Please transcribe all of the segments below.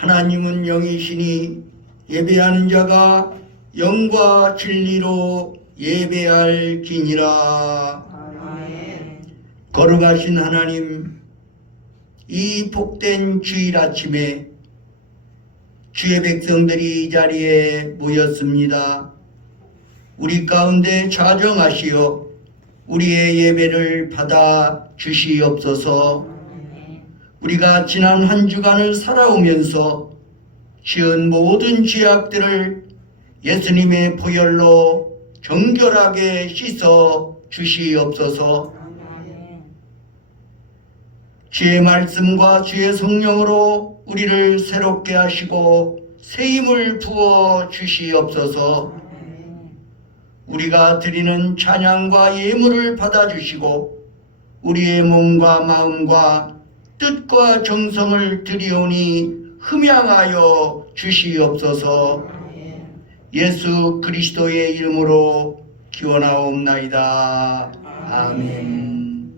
하나님은 영이시니 예배하는 자가 영과 진리로 예배할지니라. 아멘. 거룩하신 하나님, 이 복된 주일 아침에 주의 백성들이 이 자리에 모였습니다. 우리 가운데 자정하시어 우리의 예배를 받아 주시옵소서. 우리가 지난 한 주간을 살아오면서 지은 모든 죄악들을 예수님의 보혈로 정결하게 씻어 주시옵소서. 주의 말씀과 주의 성령으로 우리를 새롭게 하시고 새 힘을 부어 주시옵소서. 우리가 드리는 찬양과 예물을 받아주시고 우리의 몸과 마음과 뜻과 정성을 드리오니 흠양하여 주시옵소서. 예수 그리스도의 이름으로 기원하옵나이다. 아멘.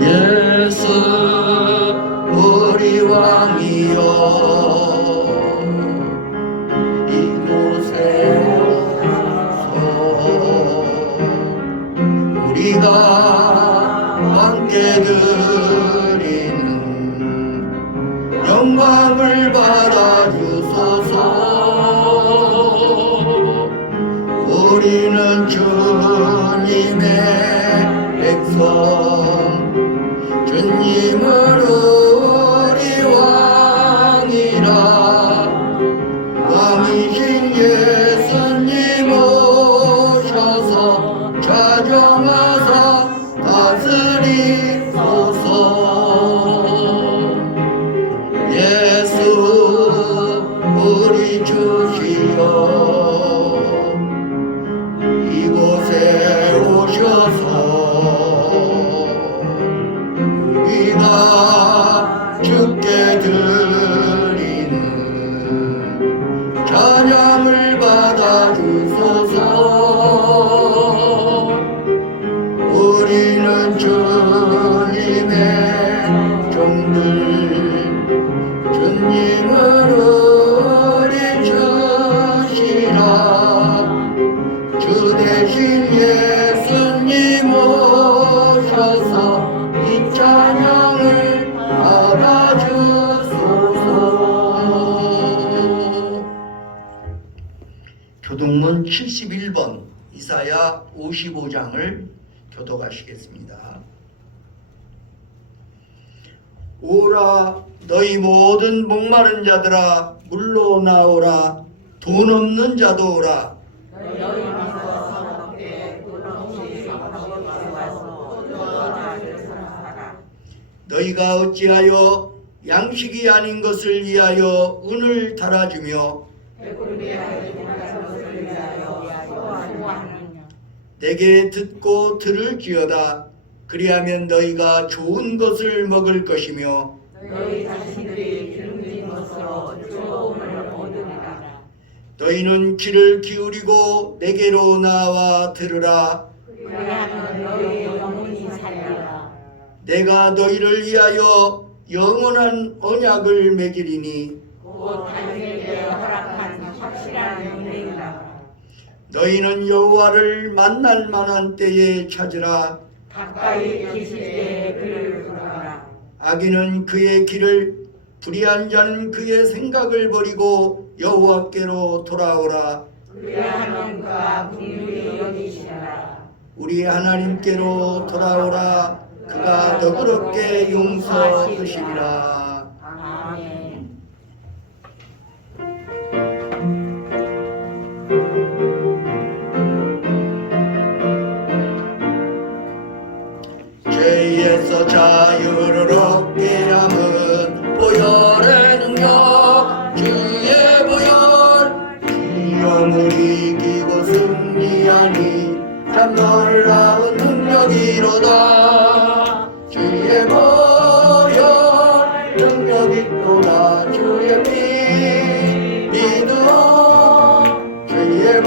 예수 우리 왕이여, 이곳에 오소서. 우리가 함께 드리는 영광을 받아주소서. 우리는 주님의 백성, 주님은 우리 왕이라. 왕이신 예수님 오셔서 좌정하사 다스리소서. 예수 우리 주시여, 이곳에 오셔서 우리가 주께 드리는 찬양을 받아주소서. 우리는 주님의 종들, 주님은 우리 주시라. 주 대신 예수님 오셔서 이 찬양을 받아주소서. 교독문 71번, 이사야 55장을 교독하시겠습니다. 오라, 너희 모든 목마른 자들아 물로 나오라. 돈 없는 자도 오라. 너희가 어찌하여 양식이 아닌 것을 위하여 은을 달아주며 내게 듣고 들을지어다. 그리하면 너희가 좋은 것을 먹을 것이며 너희 자신들이 기름진 것으로 즐거움을 얻으리라. 너희는 귀를 기울이고 내게로 나와 들으라. 그리하면 너희 영혼이 살리라. 내가 너희를 위하여 영원한 언약을 맺으리니 곧 당신에게 허락한 확실한 은혜이라. 너희는 여호와를 만날 만한 때에 찾으라. 가까이 계실 때 그를 부르라. 악인은 그의 길을, 불의한 자는 그의 생각을 버리고 여호와께로 돌아오라. 그리하면 그가 긍휼히 여기시라. 우리 하나님께로 돌아오라. 그가 너그럽게 용서하시리라. 아멘. 죄에서 자유를 얻게 함은 보혈의 능력, 주의 보혈. 시험을 이기고 승리하니 참 놀라운 능력이로다. 주의 보혈 능력이 또다. 주의 피 믿어. 주의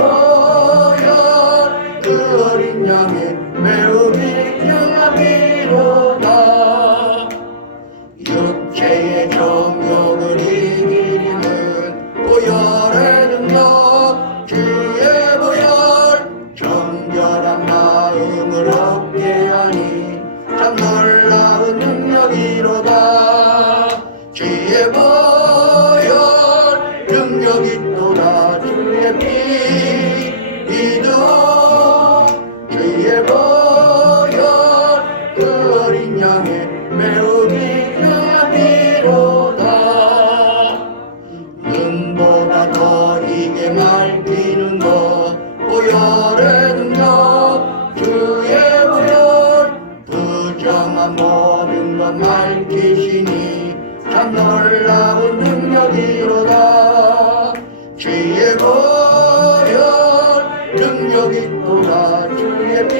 있도다 주의 피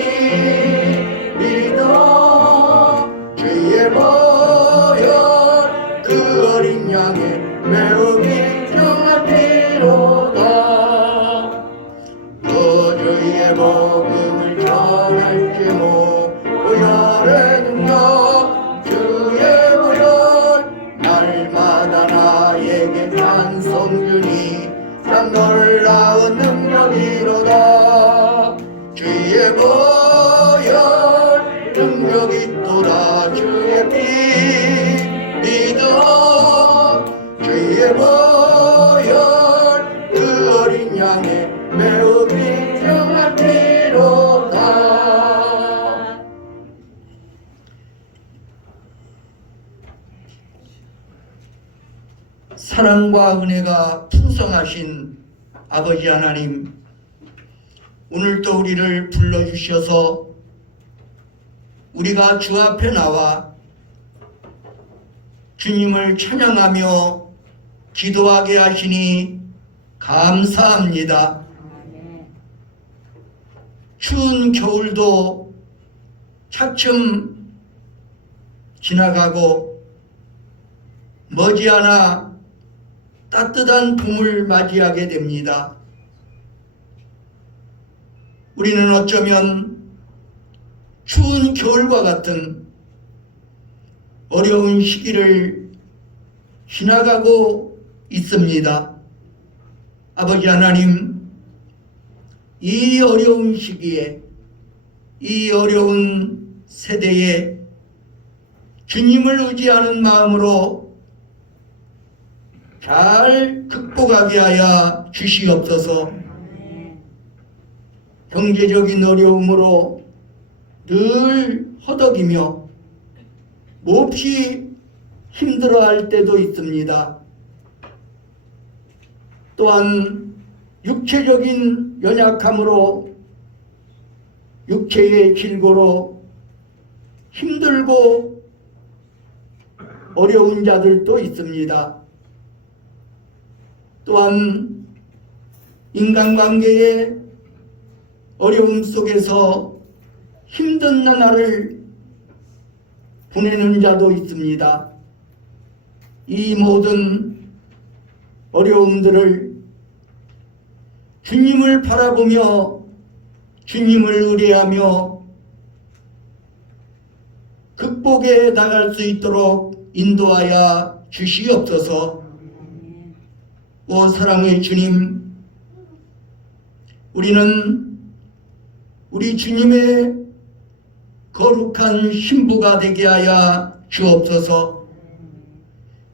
믿어 주의 보혈 그 어린 양의 매우 귀중한 피로다 그 주의 복음을 전할지모 보혈의 능력 주의 보혈 날마다 나에게 찬송 주니 참 놀라운 능력이로다 주의 보혈 능력 있도다 주의 피 믿어 주의 보혈 그 어린 양의 매우 귀중한 피로다. 사랑과 은혜가 풍성하신 아버지 하나님, 오늘도 우리를 불러주셔서 우리가 주 앞에 나와 주님을 찬양하며 기도하게 하시니 감사합니다. 추운 겨울도 차츰 지나가고 머지않아 따뜻한 봄을 맞이하게 됩니다. 우리는 어쩌면 추운 겨울과 같은 어려운 시기를 지나가고 있습니다. 아버지 하나님, 이 어려운 시기에, 이 어려운 세대에 주님을 의지하는 마음으로 잘 극복하게 하여 주시옵소서. 경제적인 어려움으로 늘 허덕이며 몹시 힘들어할 때도 있습니다. 또한 육체적인 연약함으로 육체의 질고로 힘들고 어려운 자들도 있습니다. 또한 인간관계의 어려움 속에서 힘든 나날을 보내는 자도 있습니다. 이 모든 어려움들을 주님을 바라보며 주님을 의뢰하며 극복해 나갈 수 있도록 인도하여 주시옵소서. 오 사랑의 주님, 우리는 우리 주님의 거룩한 신부가 되게 하여 주옵소서.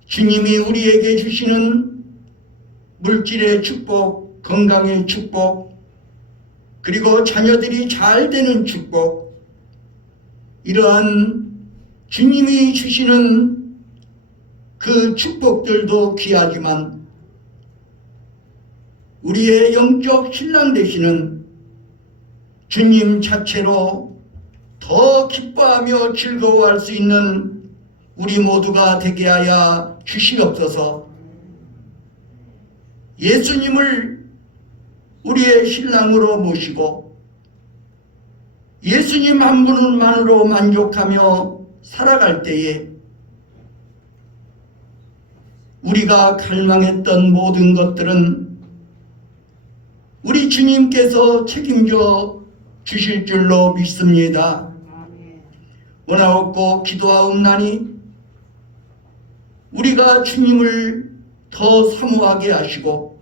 주님이 우리에게 주시는 물질의 축복, 건강의 축복, 그리고 자녀들이 잘 되는 축복, 이러한 주님이 주시는 그 축복들도 귀하지만 우리의 영적 신랑 되시는 주님 자체로 더 기뻐하며 즐거워할 수 있는 우리 모두가 되게 하여 주시옵소서. 예수님을 우리의 신랑으로 모시고 예수님 한 분만으로 만족하며 살아갈 때에 우리가 갈망했던 모든 것들은 우리 주님께서 책임져 주실 줄로 믿습니다. 원하옵고 기도하옵나니 우리가 주님을 더 사모하게 하시고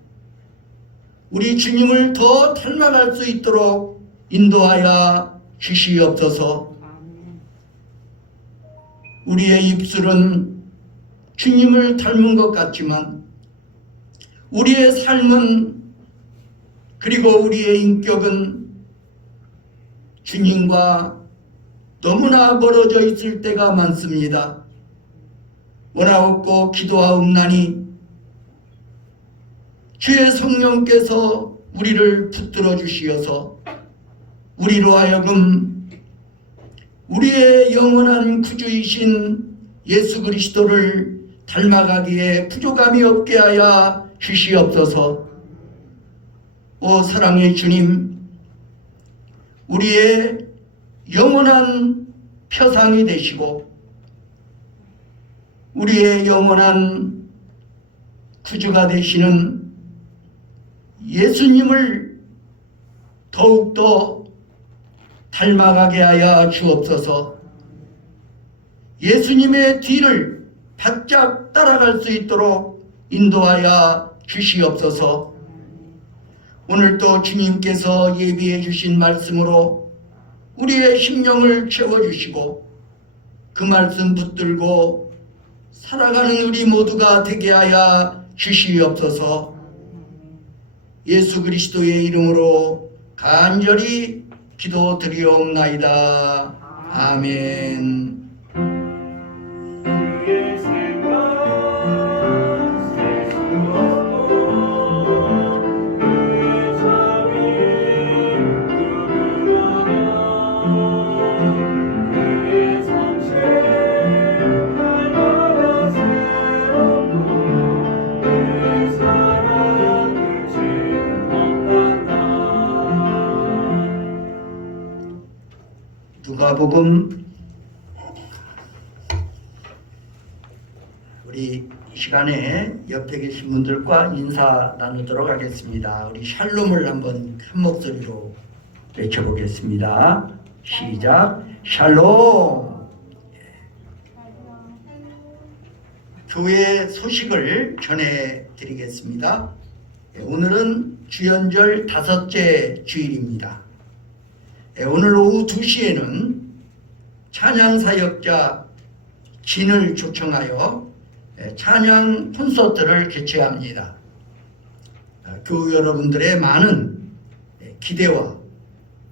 우리 주님을 더 닮아갈 수 있도록 인도하여 주시옵소서. 우리의 입술은 주님을 닮은 것 같지만 우리의 삶은 그리고 우리의 인격은 주님과 너무나 멀어져 있을 때가 많습니다. 원하옵고 기도하옵나니 주의 성령께서 우리를 붙들어 주시어서 우리로 하여금 우리의 영원한 구주이신 예수 그리스도를 닮아가기에 부족함이 없게 하여 주시옵소서. 오 사랑의 주님, 우리의 영원한 표상이 되시고 우리의 영원한 구주가 되시는 예수님을 더욱더 닮아가게 하여 주옵소서. 예수님의 뒤를 바짝 따라갈 수 있도록 인도하여 주시옵소서. 오늘도 주님께서 예비해 주신 말씀으로 우리의 심령을 채워주시고 그 말씀 붙들고 살아가는 우리 모두가 되게 하여 주시옵소서. 예수 그리스도의 이름으로 간절히 기도드리옵나이다. 아멘. 그의 생각 셀 수 없고 그의 삶이 누구냐면 그의 성실 날마다 새롭고 그의 사랑 끝이 없단다. 누가복음 우리 이 시간에 옆에 계신 분들과 인사 나누도록 하겠습니다. 우리 샬롬을 한번 큰 목소리로 외쳐보겠습니다. 시작. 샬롬. 교회 소식을 전해드리겠습니다. 오늘은 주연절 5째 주일입니다. 오늘 오후 2시에는 찬양사역자 진을 초청하여 찬양 콘서트를 개최합니다. 교우 여러분들의 많은 기대와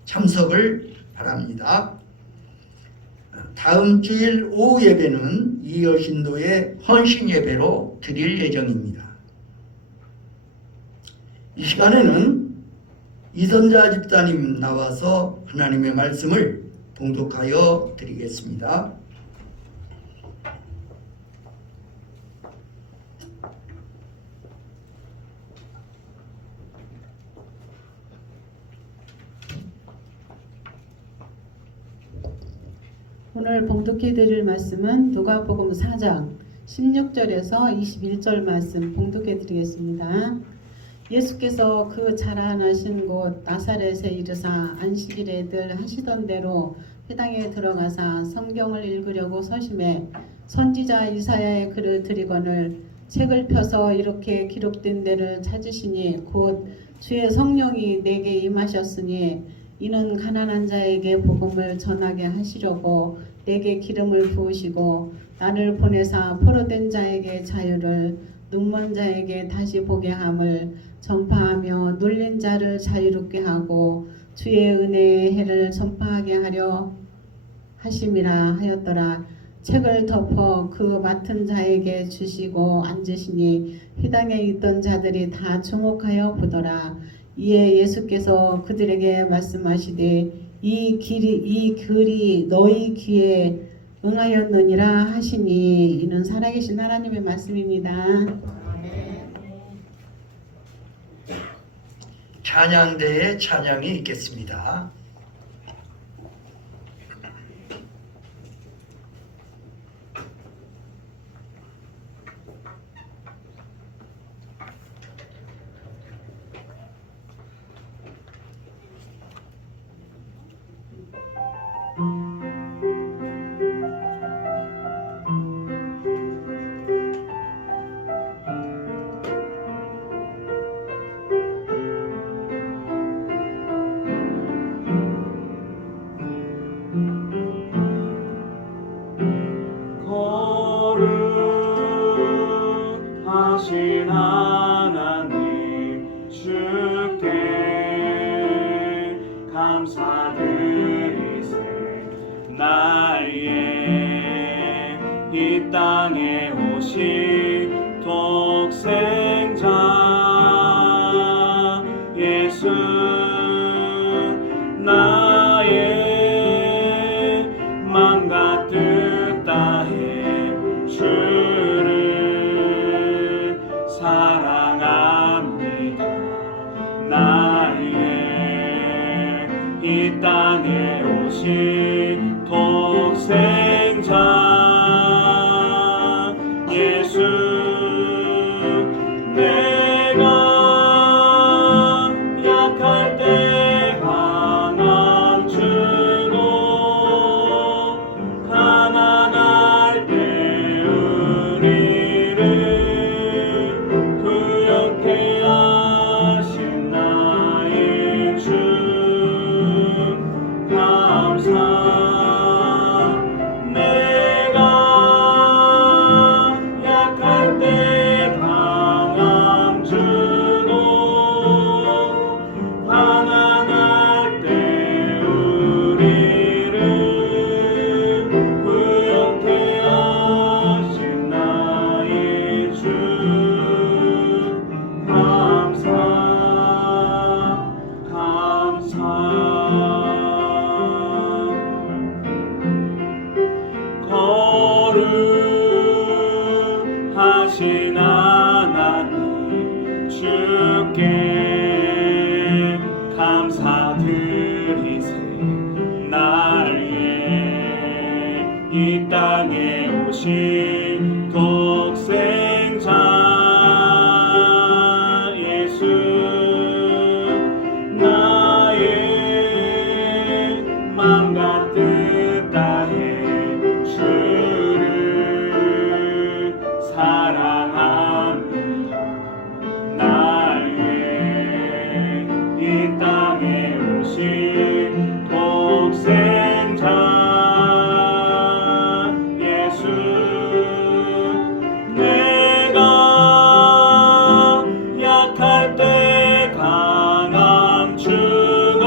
참석을 바랍니다. 다음 주일 오후 예배는 이여신도의 헌신 예배로 드릴 예정입니다. 이 시간에는 이선자 집사님 나와서 하나님의 말씀을 봉독하여 드리겠습니다. 오늘 봉독해 드릴 말씀은 누가복음 4장 16절에서 21절 말씀 봉독해 드리겠습니다. 예수께서 그 자라나신 곳 나사렛에 이르사 안식일에 늘 하시던 대로 회당에 들어가사 성경을 읽으려고 서심해 선지자 이사야의 글을 드리거늘 책을 펴서 이렇게 기록된 데를 찾으시니 곧 주의 성령이 내게 임하셨으니 이는 가난한 자에게 복음을 전하게 하시려고 내게 기름을 부으시고 나를 보내사 포로된 자에게 자유를 눈먼 자에게 다시 보게 함을 전파하며 눌린 자를 자유롭게 하고 주의 은혜의 해를 전파하게 하려 하심이라 하였더라. 책을 덮어 그 맡은 자에게 주시고 앉으시니 회당에 있던 자들이 다 주목하여 보더라. 이에 예수께서 그들에게 말씀하시되 이 글이 너희 귀에 응하였느니라 하시니 이는 살아계신 하나님의 말씀입니다. 찬양대에 찬양이 있겠습니다. 거룩하신 하나님 주께 감사드리세. 나의 이 땅에 오신 독생자 예수 나의 맘과 뜻 다해 주를 사랑합니다. 나의 이 땅에 오신 독생자 예수 내가 약할 때 강함 주고 가난할 때 우리를 구역해 하신 나의 주 감사 내가 약할 때 강함 주고 가난할 때 우리를 구역해 하신 나의 주 감사 거룩하신 하나님 주께 감사드리세 날 위해 이 땅에 오신 독생자 예수 나의 맘과 뜻 다해 주를 사랑합니다 날 위해 이 땅에 오신 독생자 예수 내가 약할 때 강함 주고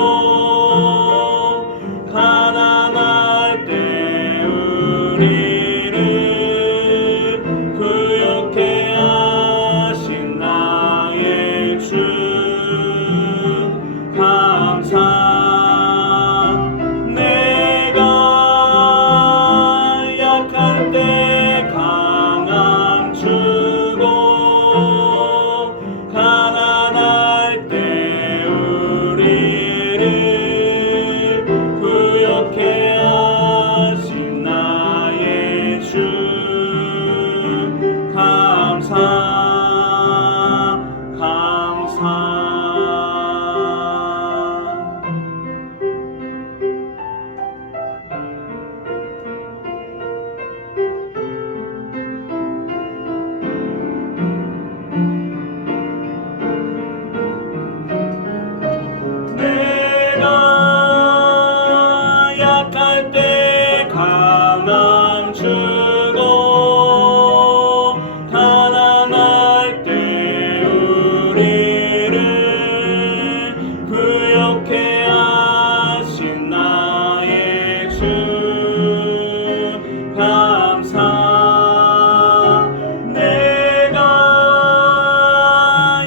가난할 때 우리를 구역해 하신 나의 주 감사 내가 약할 때 강함 주고 가난할 때 우리를 구역해 하신 나의 주 감사 내가 약할 때 강함 주고 가난할 때 우리를 구역해 하신 나의 주 감사 내가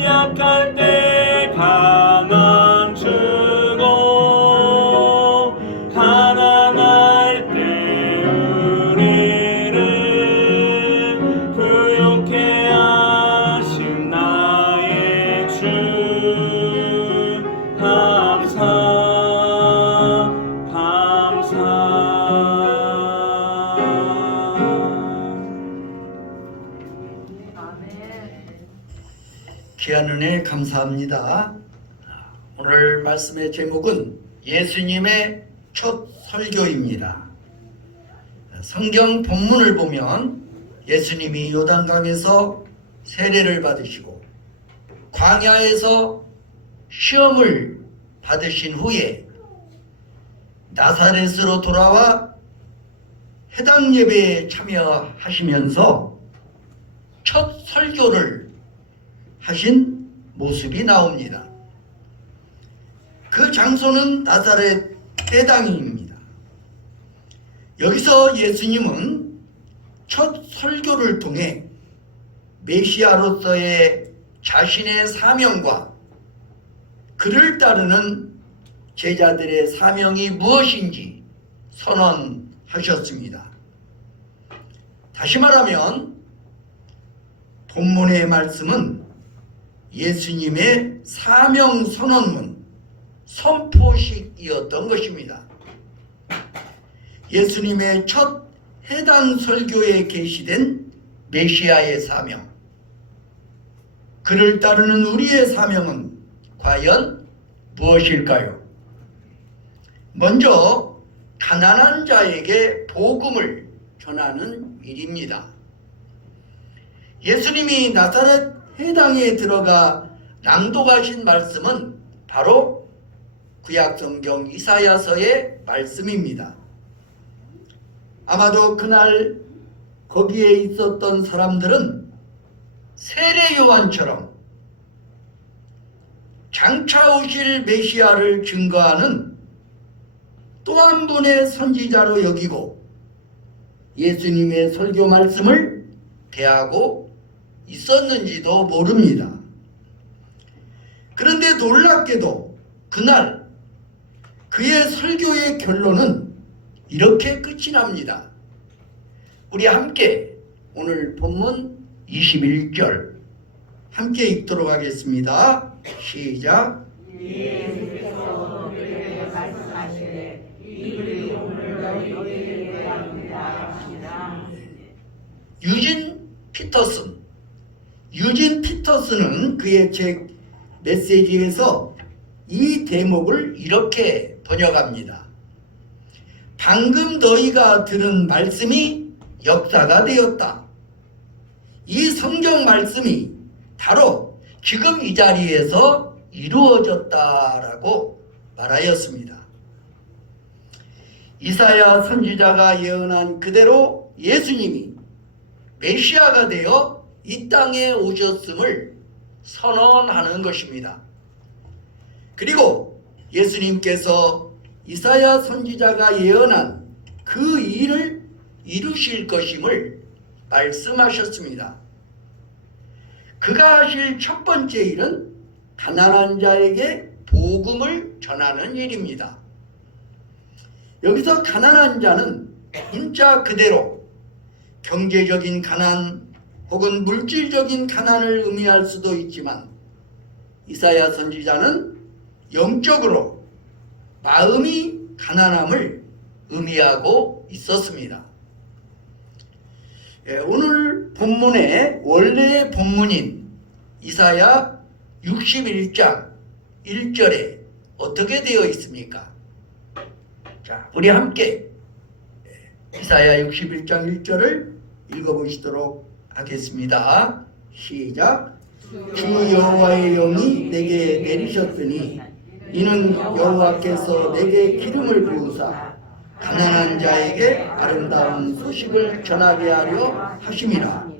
약할 때 강함 주고 가난할 때 우리를 구역해 하신 나의 주 감사 귀한 은혜 감사합니다. 오늘 말씀의 제목은 예수님의 첫 설교입니다. 성경 본문을 보면 예수님이 요단강에서 세례를 받으시고 광야에서 시험을 받으신 후에 나사렛으로 돌아와 해당 예배에 참여하시면서 첫 설교를 하신 모습이 나옵니다. 그 장소는 나사렛 회당입니다. 여기서 예수님은 첫 설교를 통해 메시아로서의 자신의 사명과 그를 따르는 제자들의 사명이 무엇인지 선언하셨습니다. 다시 말하면 본문의 말씀은 예수님의 사명 선언문, 선포식이었던 것입니다. 예수님의 첫 해당 설교에 게시된 메시아의 사명, 그를 따르는 우리의 사명은 과연 무엇일까요? 먼저 가난한 자에게 복음을 전하는 일입니다. 예수님이 나사렛 회당에 들어가 낭독하신 말씀은 바로 구약성경 이사야서의 말씀입니다. 아마도 그날 거기에 있었던 사람들은 세례 요한처럼 장차 오실 메시아를 증거하는 또 한 분의 선지자로 여기고 예수님의 설교 말씀을 대하고 있었는지도 모릅니다. 그런데 놀랍게도 그날 그의 설교의 결론은 이렇게 끝이 납니다. 우리 함께 오늘 본문 21절 함께 읽도록 하겠습니다. 시작. 예수께서 그들에게 말씀하시되 이들이 오늘 너희에게 대합니다 하시니라. 유진 피터슨은 그의 책 메시지에서 이 대목을 이렇게 번역합니다. 방금 너희가 들은 말씀이 역사가 되었다. 이 성경 말씀이 바로 지금 이 자리에서 이루어졌다라고 말하였습니다. 이사야 선지자가 예언한 그대로 예수님이 메시아가 되어 이 땅에 오셨음을 선언하는 것입니다. 그리고 예수님께서 이사야 선지자가 예언한 그 일을 이루실 것임을 말씀하셨습니다. 그가 하실 첫 번째 일은 가난한 자에게 복음을 전하는 일입니다. 여기서 가난한 자는 문자 그대로 경제적인 가난 혹은 물질적인 가난을 의미할 수도 있지만 이사야 선지자는 영적으로 마음이 가난함을 의미하고 있었습니다. 오늘 본문의 원래의 본문인 이사야 61장 1절에 어떻게 되어 있습니까? 자, 우리 함께 이사야 61장 1절을 읽어보시도록 하겠습니다. 시작. 주 여호와의 영이 내게 내리셨으니 이는 여호와께서 내게 기름을 부으사 가난한 자에게 아름다운 소식을 전하게 하려 하심이라.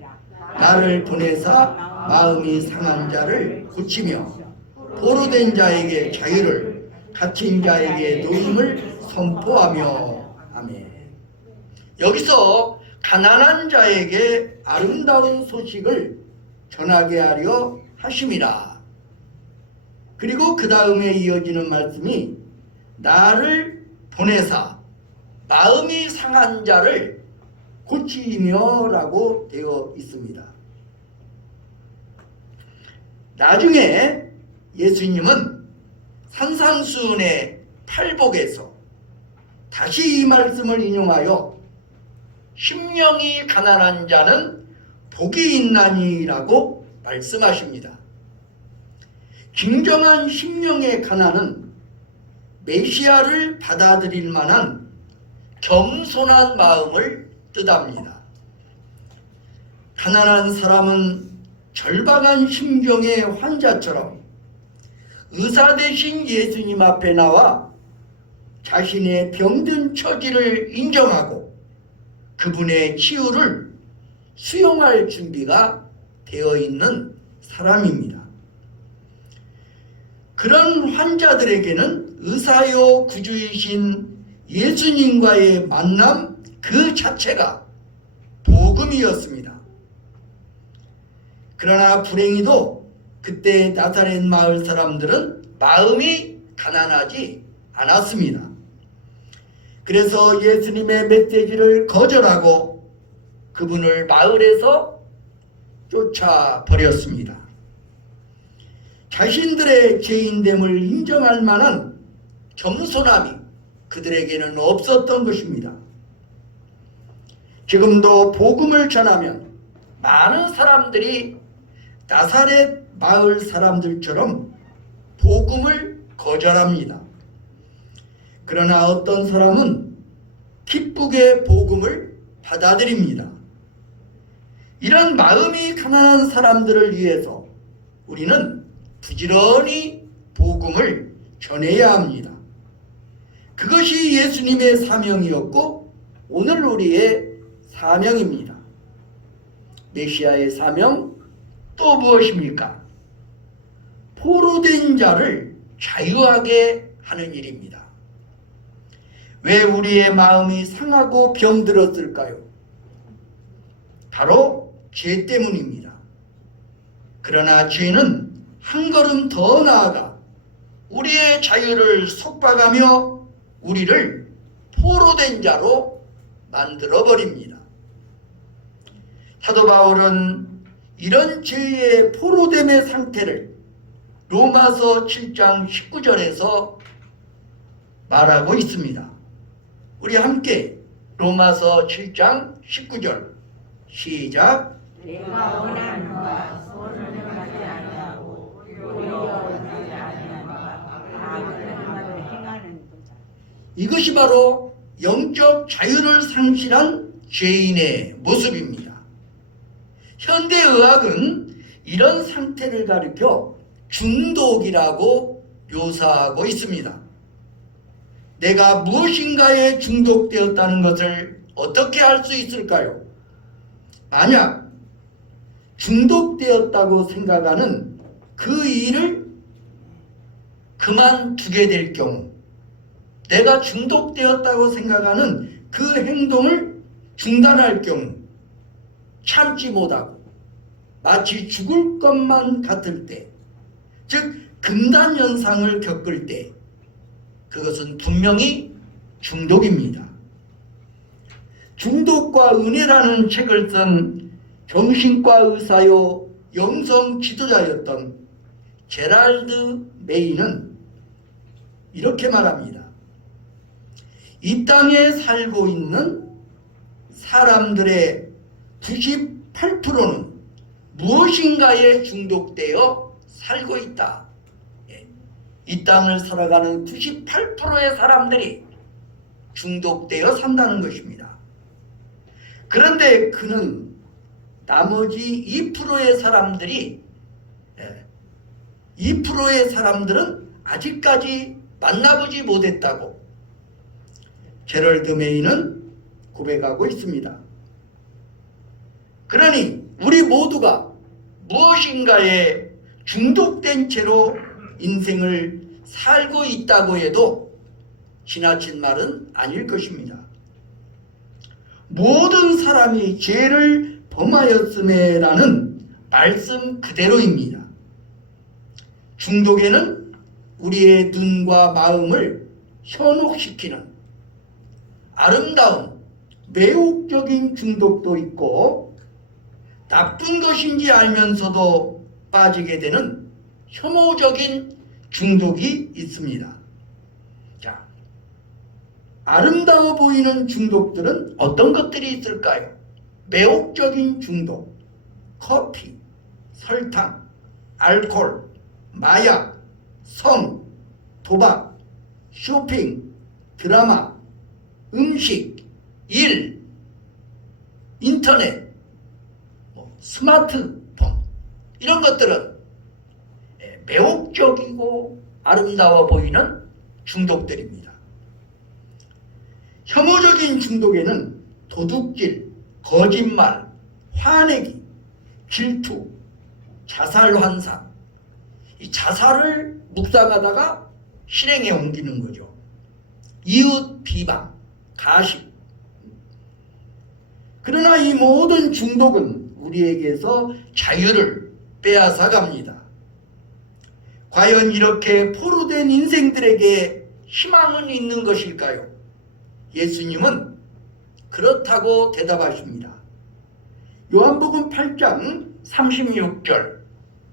나를 보내사 마음이 상한 자를 고치며 포로된 자에게 자유를, 갇힌 자에게 노임을 선포하며. 아멘. 여기서 가난한 자에게 아름다운 소식을 전하게 하려 하심이라. 그리고 그 다음에 이어지는 말씀이 나를 보내사 마음이 상한 자를 고치며 라고 되어 있습니다. 나중에 예수님은 산상수훈의 팔복에서 다시 이 말씀을 인용하여 심령이 가난한 자는 복이 있나니라고 말씀하십니다. 진정한 심령의 가난은 메시아를 받아들일 만한 겸손한 마음을 뜻합니다. 가난한 사람은 절박한 심경의 환자처럼 의사 되신 예수님 앞에 나와 자신의 병든 처지를 인정하고 그분의 치유를 수용할 준비가 되어 있는 사람입니다. 그런 환자들에게는 의사요 구주이신 예수님과의 만남 그 자체가 복음이었습니다. 그러나 불행히도 그때 나사렛 마을 사람들은 마음이 가난하지 않았습니다. 그래서 예수님의 메시지를 거절하고 그분을 마을에서 쫓아버렸습니다. 자신들의 죄인됨을 인정할 만한 겸손함이 그들에게는 없었던 것입니다. 지금도 복음을 전하면 많은 사람들이 나사렛 마을 사람들처럼 복음을 거절합니다. 그러나 어떤 사람은 기쁘게 복음을 받아들입니다. 이런 마음이 가난한 사람들을 위해서 우리는 부지런히 복음을 전해야 합니다. 그것이 예수님의 사명이었고 오늘 우리의 사명입니다. 메시아의 사명 또 무엇입니까? 포로된 자를 자유하게 하는 일입니다. 왜 우리의 마음이 상하고 병들었을까요? 바로 죄 때문입니다. 그러나 죄는 한 걸음 더 나아가 우리의 자유를 속박하며 우리를 포로된 자로 만들어버립니다. 사도 바울은 이런 죄의 포로됨의 상태를 로마서 7장 19절에서 말하고 있습니다. 우리 함께 로마서 7장 19절 시작. 내가 원하는 바 손을 하지 아니하고 도리어하지 아니하는 바 악을 행하는 도다. 이것이 바로 영적 자유를 상실한 죄인의 모습입니다. 현대의학은 이런 상태를 가리켜 중독이라고 묘사하고 있습니다. 내가 무엇인가에 중독되었다는 것을 어떻게 알 수 있을까요? 만약 중독되었다고 생각하는 그 일을 그만두게 될 경우, 내가 중독되었다고 생각하는 그 행동을 중단할 경우, 참지 못하고 마치 죽을 것만 같을 때, 즉 금단 현상을 겪을 때, 그것은 분명히 중독입니다. 중독과 은혜라는 책을 쓴 정신과 의사요 영성 지도자였던 제랄드 메이는 이렇게 말합니다. 이 땅에 살고 있는 사람들의 98%는 무엇인가에 중독되어 살고 있다. 이 땅을 살아가는 98%의 사람들이 중독되어 산다는 것입니다. 그런데 그는 나머지 2%의 사람들이 2%의 사람들은 아직까지 만나보지 못했다고 제럴드 메이는 고백하고 있습니다. 그러니 우리 모두가 무엇인가에 중독된 채로 인생을 살고 있다고 해도 지나친 말은 아닐 것입니다. 모든 사람이 죄를 범하였음에라는 말씀 그대로입니다. 중독에는 우리의 눈과 마음을 현혹시키는 아름다운 매혹적인 중독도 있고 나쁜 것인지 알면서도 빠지게 되는 혐오적인 중독이 있습니다. 자, 아름다워 보이는 중독들은 어떤 것들이 있을까요? 매혹적인 중독, 커피, 설탕, 알코올, 마약, 성, 도박, 쇼핑, 드라마, 음식, 일, 인터넷, 스마트폰, 이런 것들은 매혹적이고 아름다워 보이는 중독들입니다. 혐오적인 중독에는 도둑질, 거짓말, 화내기, 질투, 자살 환상, 이 자살을 묵상하다가 실행에 옮기는 거죠. 이웃 비방, 가식. 그러나 이 모든 중독은 우리에게서 자유를 빼앗아 갑니다. 과연 이렇게 포로된 인생들에게 희망은 있는 것일까요? 예수님은 그렇다고 대답하십니다. 요한복음 8장 36절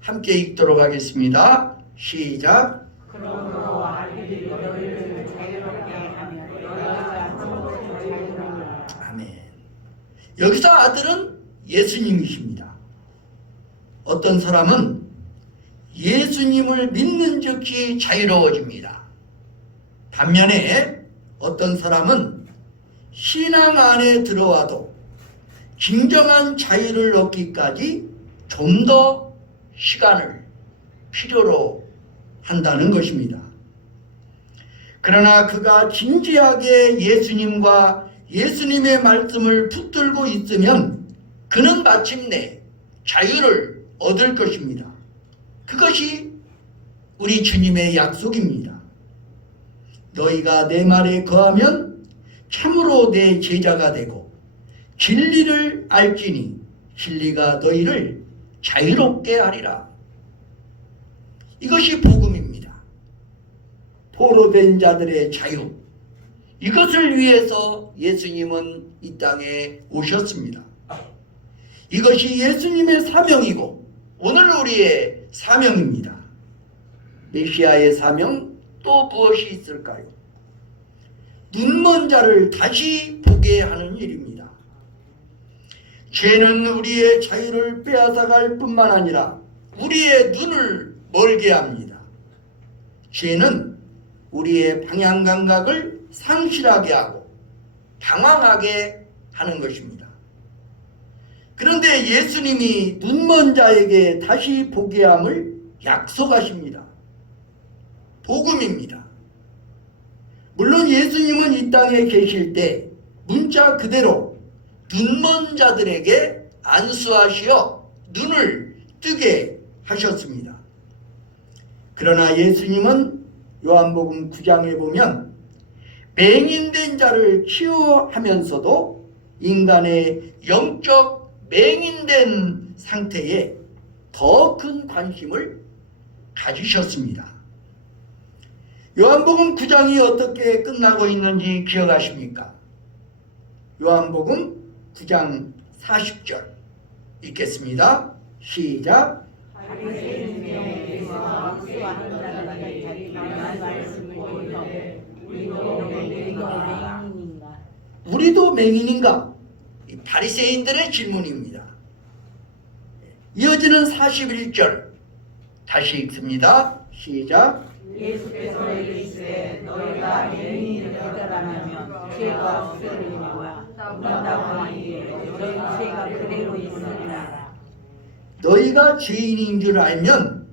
함께 읽도록 하겠습니다. 시작. 그러므로 알게 너희를 자유롭게 하며 너희가 스스로 자유로우라. 아멘. 여기서 아들은 예수님이십니다. 어떤 사람은 예수님을 믿는 즉시 자유로워집니다. 반면에 어떤 사람은 신앙 안에 들어와도 진정한 자유를 얻기까지 좀 더 시간을 필요로 한다는 것입니다. 그러나 그가 진지하게 예수님과 예수님의 말씀을 붙들고 있으면 그는 마침내 자유를 얻을 것입니다. 그것이 우리 주님의 약속입니다. 너희가 내 말에 거하면 참으로 내 제자가 되고 진리를 알지니 진리가 너희를 자유롭게 하리라. 이것이 복음입니다. 포로된 자들의 자유. 이것을 위해서 예수님은 이 땅에 오셨습니다. 이것이 예수님의 사명이고 오늘 우리의 사명입니다. 메시아의 사명 또 무엇이 있을까요? 눈먼 자를 다시 보게 하는 일입니다. 죄는 우리의 자유를 빼앗아갈 뿐만 아니라 우리의 눈을 멀게 합니다. 죄는 우리의 방향 감각을 상실하게 하고 방황하게 하는 것입니다. 그런데 예수님이 눈먼 자에게 다시 보게 함을 약속하십니다. 복음입니다. 물론 예수님은 이 땅에 계실 때 문자 그대로 눈먼 자들에게 안수하시어 눈을 뜨게 하셨습니다. 그러나 예수님은 요한복음 9장에 보면 맹인된 자를 치유하면서도 인간의 영적 맹인된 상태에 더 큰 관심을 가지셨습니다. 요한복음 9장이 어떻게 끝나고 있는지 기억하십니까? 요한복음 9장 40절 읽겠습니다. 시작. 바리새인에게서 수하는 자들이 자기만 말씀을 보이되 우리도 맹인인가? 이 바리새인들의 질문입니다. 이어지는 41절 다시 읽습니다. 시작. 예수께서 이르시되 너희가 맹인을 거절하면 죄가 없으리라. 문다고 하니 너희 죄가 그대로 있으리라. 너희가 죄인인 줄 알면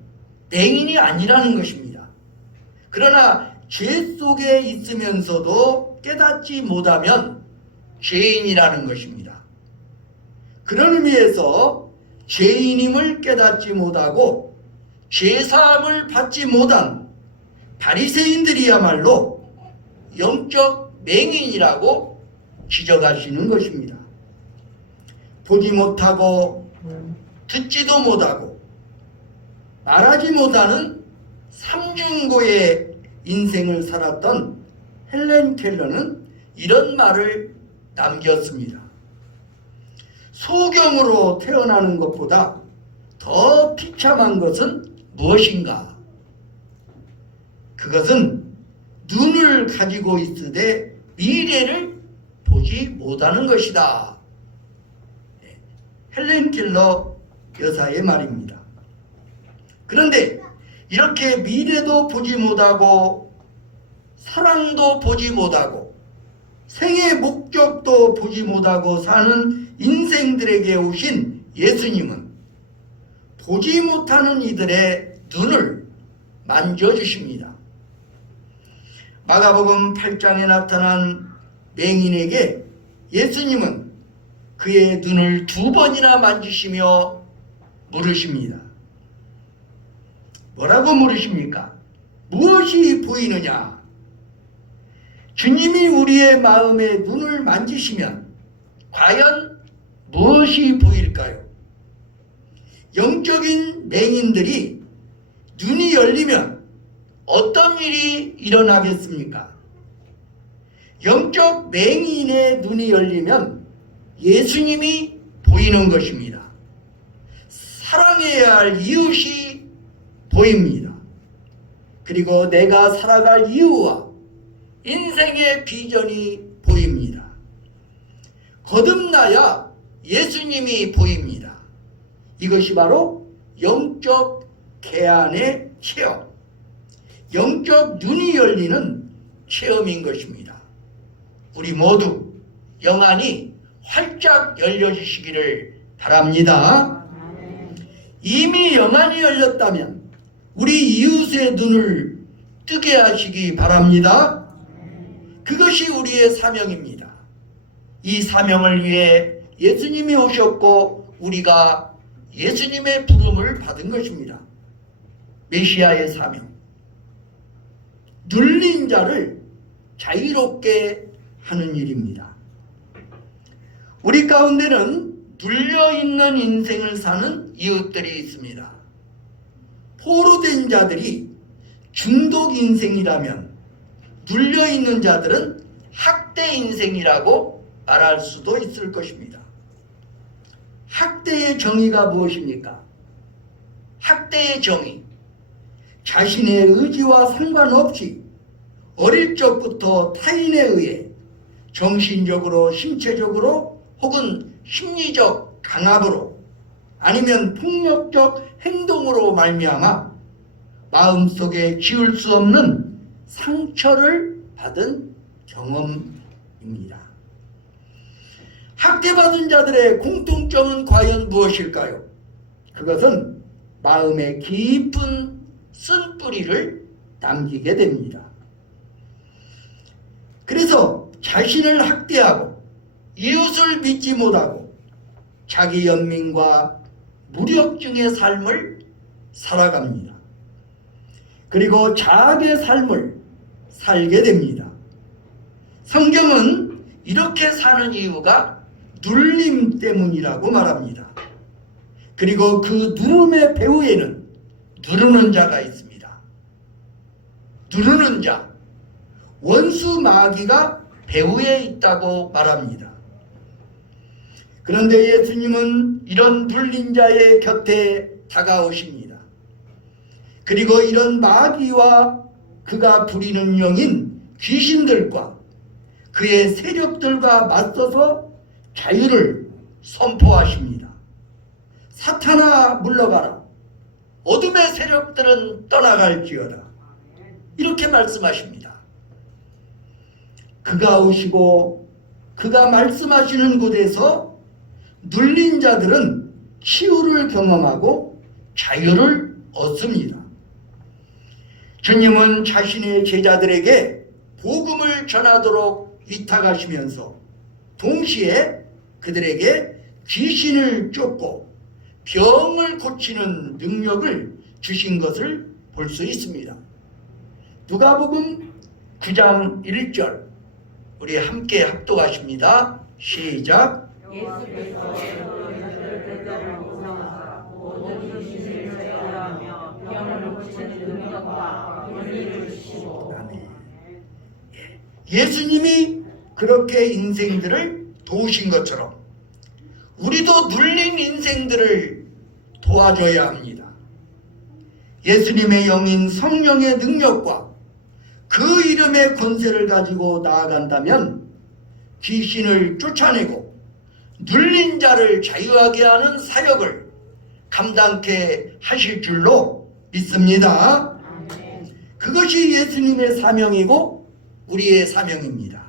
맹인이 아니라는 것입니다. 그러나 죄 속에 있으면서도 깨닫지 못하면 죄인이라는 것입니다. 그런 의미에서 죄인임을 깨닫지 못하고 죄사함을 받지 못한 바리새인들이야말로 영적 맹인이라고 지적하시는 것입니다. 보지 못하고 듣지도 못하고 말하지 못하는 삼중고의 인생을 살았던 헬렌 켈러는 이런 말을 남겼습니다. 소경으로 태어나는 것보다 더 비참한 것은 무엇인가? 그것은 눈을 가지고 있으되 미래를 보지 못하는 것이다. 헬렌 켈러 여사의 말입니다. 그런데 이렇게 미래도 보지 못하고 사랑도 보지 못하고 생의 목적도 보지 못하고 사는 인생들에게 오신 예수님은 보지 못하는 이들의 눈을 만져주십니다. 마가복음 8장에 나타난 맹인에게 예수님은 그의 눈을 2번이나 만지시며 물으십니다. 뭐라고 물으십니까? 무엇이 보이느냐? 주님이 우리의 마음의 눈을 만지시면 과연 무엇이 보일까요? 영적인 맹인들이 눈이 열리면 어떤 일이 일어나겠습니까? 영적 맹인의 눈이 열리면 예수님이 보이는 것입니다. 사랑해야 할 이웃이 보입니다. 그리고 내가 살아갈 이유와 인생의 비전이 보입니다. 거듭나야 예수님이 보입니다. 이것이 바로 영적 개안의 체험, 영적 눈이 열리는 체험인 것입니다. 우리 모두 영안이 활짝 열려주시기를 바랍니다. 이미 영안이 열렸다면 우리 이웃의 눈을 뜨게 하시기 바랍니다. 그것이 우리의 사명입니다. 이 사명을 위해 예수님이 오셨고 우리가 예수님의 부름을 받은 것입니다. 메시아의 사명, 눌린 자를 자유롭게 하는 일입니다. 우리 가운데는 눌려있는 인생을 사는 이웃들이 있습니다. 포로된 자들이 중독 인생이라면 눌려있는 자들은 학대 인생이라고 말할 수도 있을 것입니다. 학대의 정의가 무엇입니까? 학대의 정의, 자신의 의지와 상관없이 어릴 적부터 타인에 의해 정신적으로, 신체적으로 혹은 심리적 강압으로 아니면 폭력적 행동으로 말미암아 마음속에 지울 수 없는 상처를 받은 경험입니다. 학대받은 자들의 공통점은 과연 무엇일까요? 그것은 마음의 깊은 쓴뿌리를 남기게 됩니다. 그래서 자신을 학대하고 이웃을 믿지 못하고 자기 연민과 무력증의 삶을 살아갑니다. 그리고 자학의 삶을 살게 됩니다. 성경은 이렇게 사는 이유가 눌림 때문이라고 말합니다. 그리고 그 누름의 배후에는 누르는 자가 있습니다. 누르는 자, 원수 마귀가 배후에 있다고 말합니다. 그런데 예수님은 이런 눌린 자의 곁에 다가오십니다. 그리고 이런 마귀와 그가 부리는 영인 귀신들과 그의 세력들과 맞서서 자유를 선포하십니다. 사탄아 물러가라. 어둠의 세력들은 떠나갈지어다. 이렇게 말씀하십니다. 그가 오시고 그가 말씀하시는 곳에서 눌린 자들은 치유를 경험하고 자유를 얻습니다. 주님은 자신의 제자들에게 복음을 전하도록 위탁하시면서 동시에 그들에게 귀신을 쫓고 병을 고치는 능력을 주신 것을 볼 수 있습니다. 누가복음 9장 1절 우리 함께 합독하십니다. 시작. 예수께서 그들을 보내사 모든 귀신을 제거하며 병을 고치는 능력과 권위를 주시고. 아멘. 예수님이 그렇게 인생들을 도우신 것처럼 우리도 눌린 인생들을 도와줘야 합니다. 예수님의 영인 성령의 능력과 그 이름의 권세를 가지고 나아간다면 귀신을 쫓아내고 눌린 자를 자유하게 하는 사역을 감당케 하실 줄로 믿습니다. 그것이 예수님의 사명이고 우리의 사명입니다.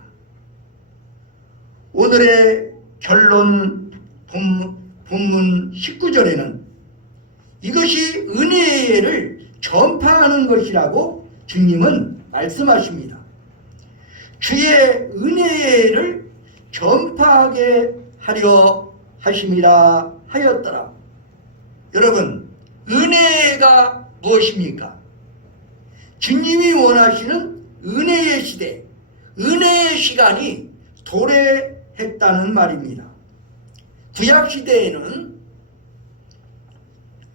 오늘의 결론 본문 19절에는 이것이 은혜를 전파하는 것이라고 주님은 말씀하십니다. 주의 은혜를 전파하게 하려 하심이라 하였더라. 여러분, 은혜가 무엇입니까? 주님이 원하시는 은혜의 시대, 은혜의 시간이 도래했다는 말입니다. 구약시대에는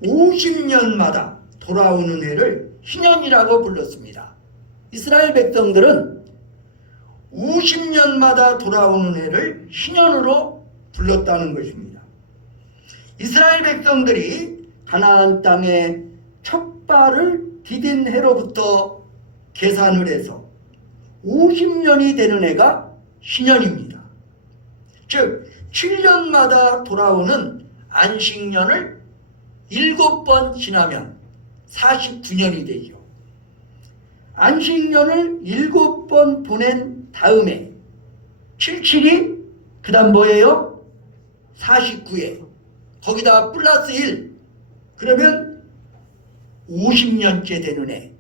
50년마다 돌아오는 해를 희년이라고 불렀습니다. 이스라엘 백성들은 50년마다 돌아오는 해를 희년으로 불렀다는 것입니다. 이스라엘 백성들이 가나안 땅에 첫 발을 디딘 해로부터 계산을 해서 50년이 되는 해가 신년입니다. 즉 7년마다 돌아오는 안식년을 7번 지나면 49년이 되죠. 안식년을 7번 보낸 다음에 77이 그 다음 뭐예요? 49에 거기다 플러스 1 그러면 50년째 되는 해.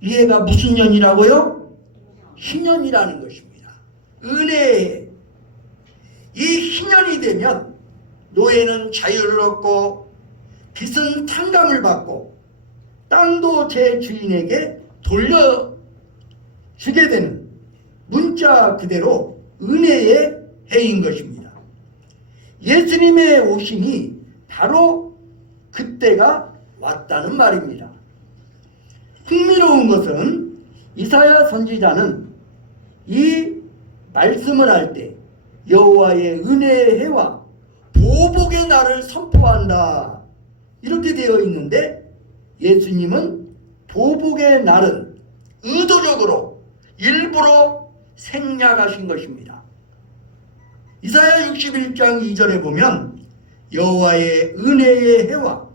이 해가 무슨 년이라고요? 신년이라는 것입니다. 은혜의 해. 이 신년이 되면 노예는 자유를 얻고 빚은 탕감을 받고 땅도 제 주인에게 돌려주게 되는 문자 그대로 은혜의 해인 것입니다. 예수님의 오심이 바로 그때가 왔다는 말입니다. 흥미로운 것은 이사야 선지자는 이 말씀을 할 때 여호와의 은혜의 해와 보복의 날을 선포한다 이렇게 되어 있는데 예수님은 보복의 날은 의도적으로 일부러 생략하신 것입니다. 이사야 61장 2절에 보면 여호와의 은혜의 해와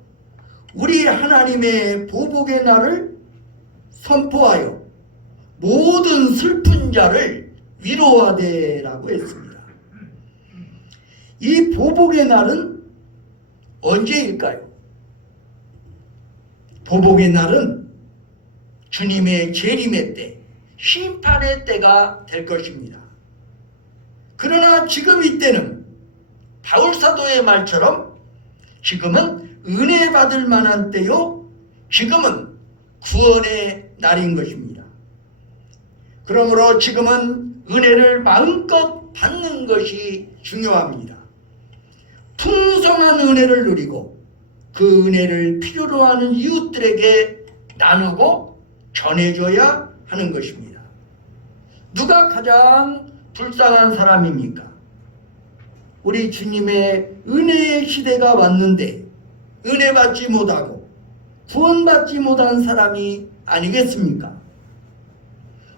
우리 하나님의 보복의 날을 선포하여 모든 슬픈 자를 위로하되라고 했습니다. 이 보복의 날은 언제일까요? 보복의 날은 주님의 재림의 때, 심판의 때가 될 것입니다. 그러나 지금 이때는 바울사도의 말처럼 지금은 은혜 받을 만한 때요, 지금은 구원의 날인 것입니다. 그러므로 지금은 은혜를 마음껏 받는 것이 중요합니다. 풍성한 은혜를 누리고 그 은혜를 필요로 하는 이웃들에게 나누고 전해줘야 하는 것입니다. 누가 가장 불쌍한 사람입니까? 우리 주님의 은혜의 시대가 왔는데 은혜 받지 못하고 구원받지 못한 사람이 아니겠습니까?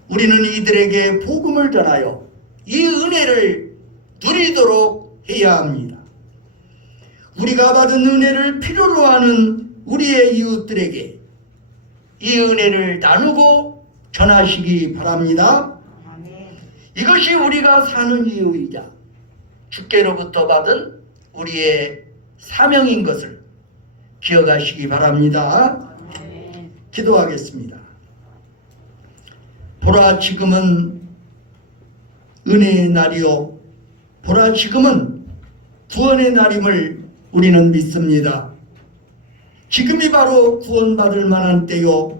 우리는 이들에게 복음을 전하여 이 은혜를 누리도록 해야 합니다. 우리가 받은 은혜를 필요로 하는 우리의 이웃들에게 이 은혜를 나누고 전하시기 바랍니다. 이것이 우리가 사는 이유이자 주께로부터 받은 우리의 사명인 것을 기억하시기 바랍니다. 기도하겠습니다. 보라 지금은 은혜의 날이요 보라 지금은 구원의 날임을 우리는 믿습니다. 지금이 바로 구원받을 만한 때요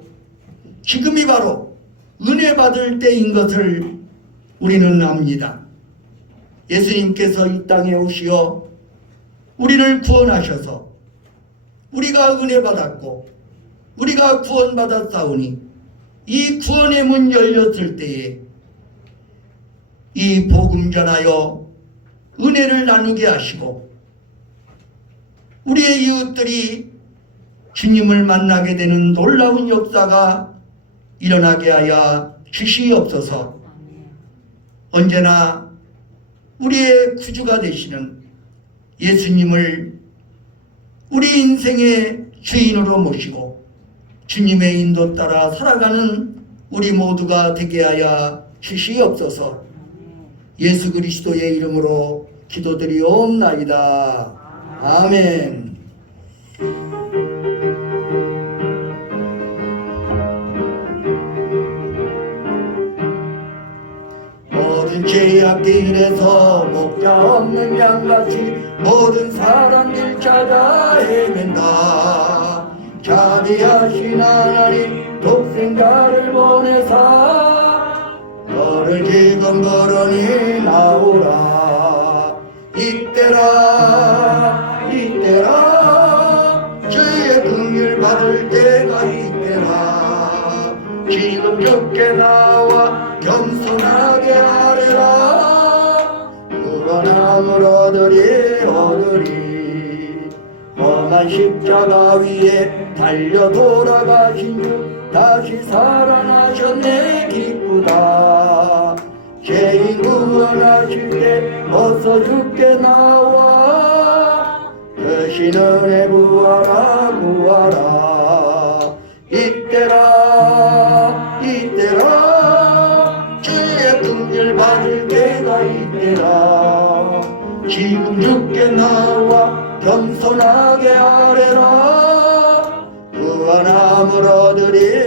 지금이 바로 은혜 받을 때인 것을 우리는 압니다. 예수님께서 이 땅에 오시어 우리를 구원하셔서 우리가 은혜 받았고 우리가 구원받았사오니 이 구원의 문 열렸을 때에 이 복음 전하여 은혜를 나누게 하시고 우리의 이웃들이 주님을 만나게 되는 놀라운 역사가 일어나게 하여 주시옵소서. 언제나 우리의 구주가 되시는 예수님을 우리 인생의 주인으로 모시고 주님의 인도 따라 살아가는 우리 모두가 되게 하여 주시옵소서. 예수 그리스도의 이름으로 기도드리옵나이다. 아멘. 모든 죄악길에서 목자 없는 양같이 모든 사람들 찾아 헤맨다. 자비하신 하나님 독생자를 보내사 너를 지금 걸으니 나오라. 이때라 이때라 주의 긍휼 받을 때가 이때라. 지금 주께 나와 겸손하게 하리라. 구원함을 얻으리 험한 십자가 위에 달려 돌아가신 주 다시 살아나셨네 기쁘다. 죄인 구원하실 때 어서 주께 나와 크신 은혜 구하라 구하라. 이때라 이때라 주의 긍휼 받을 때가 이때라. 지금 주께 나와 겸손하게 아뢰라. 구원함을 얻으리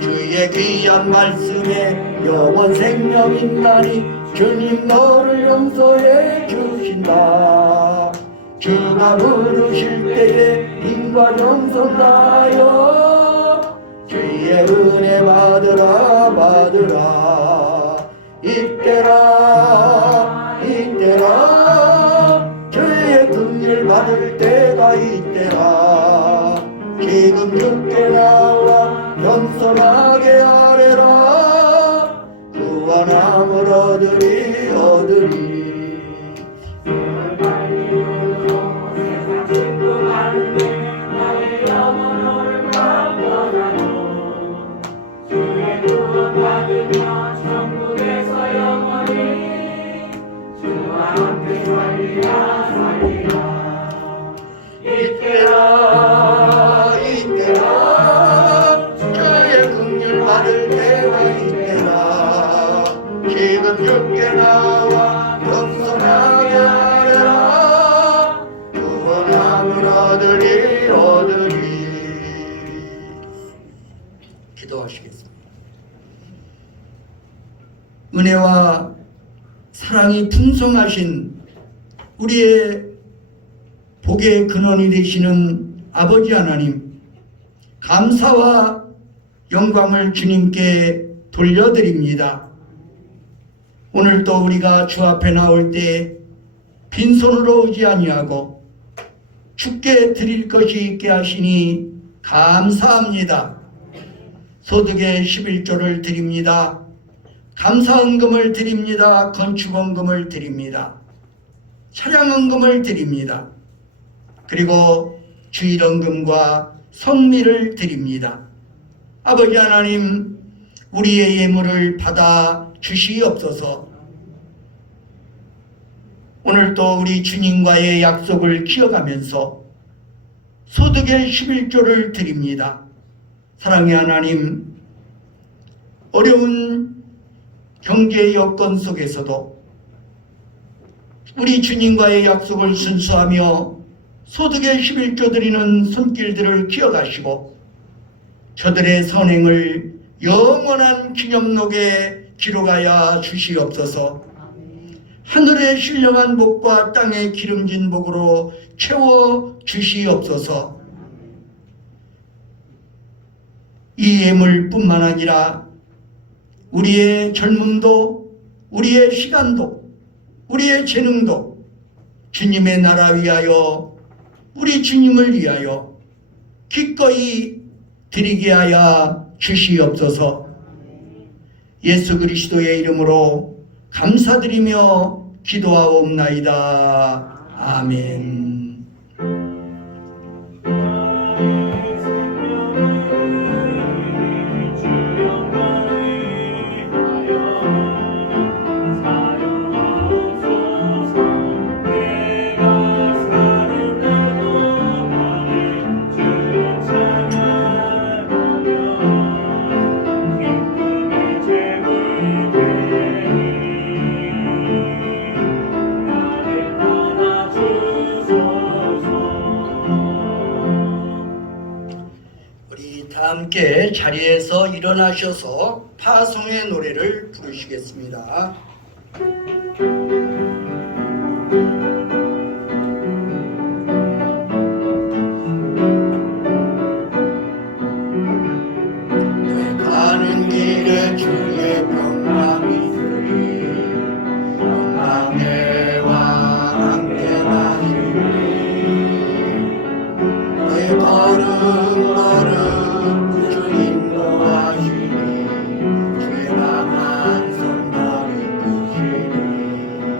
주의 귀한 말씀에 영원 생명 있나니 주님 너를 용서해 주신다. 주가 부르실 때에 힘과 영성 다하여 주의 은혜 받으라 받으라. 이때라 이때라 주의 긍휼 받을 때가 이때라. 지금 주께 나와 겸손하게 아뢰라. 구원함을 얻으리 이때라 이때라 주의 긍휼 받을 때가 이때라. 지금 주께 나와 겸손하게 하라. 구원함을 얻으리. 기도하시겠습니다. 은혜와 사랑이 풍성하신 우리의 복의 근원이 되시는 아버지 하나님, 감사와 영광을 주님께 돌려드립니다. 오늘도 우리가 주 앞에 나올 때 빈손으로 오지 아니하고 주께 드릴 것이 있게 하시니 감사합니다. 소득의 11조를 드립니다. 감사헌금을 드립니다. 건축헌금을 드립니다. 차량헌금을 드립니다. 그리고 주일헌금과 성미를 드립니다. 아버지 하나님, 우리의 예물을 받아 주시옵소서. 오늘도 우리 주님과의 약속을 기억하면서 소득의 11조를 드립니다. 사랑의 하나님, 어려운 경제 여건 속에서도 우리 주님과의 약속을 순수하며 소득의 11조 드리는 손길들을 기억하시고 저들의 선행을 영원한 기념록에 기록하여 주시옵소서. 하늘의 신령한 복과 땅의 기름진 복으로 채워 주시옵소서. 이 예물뿐만 아니라 우리의 젊음도, 우리의 시간도, 우리의 재능도 주님의 나라 위하여, 우리 주님을 위하여 기꺼이 드리게 하여 주시옵소서. 예수 그리스도의 이름으로 감사드리며 기도하옵나이다. 아멘. 함께 자리에서 일어나셔서 파송의 노래를 부르시겠습니다. 가는 길에 주의 평강이 있으리 평강해와 함께 하시리 내 걸음 주의 강한 손 다리 끄시리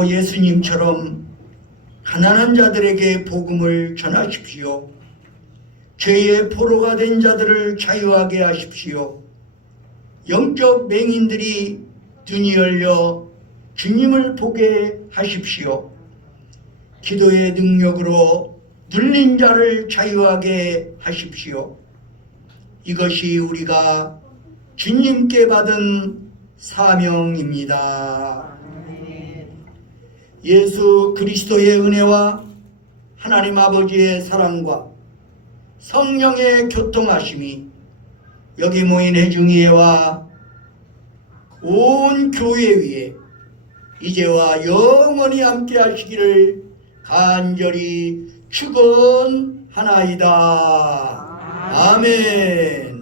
우리도 예수님처럼 가난한 자들에게 복음을 전하십시오. 죄의 포로가 된 자들을 자유하게 하십시오. 영적 맹인들이 눈이 열려 주님을 보게 하십시오. 기도의 능력으로 눌린 자를 자유하게 하십시오. 이것이 우리가 주님께 받은 사명입니다. 예수 그리스도의 은혜와 하나님 아버지의 사랑과 성령의 교통하심이 여기 모인 회중이와 온 교회 위에 이제와 영원히 함께 하시기를 간절히 축원하나이다. 아멘.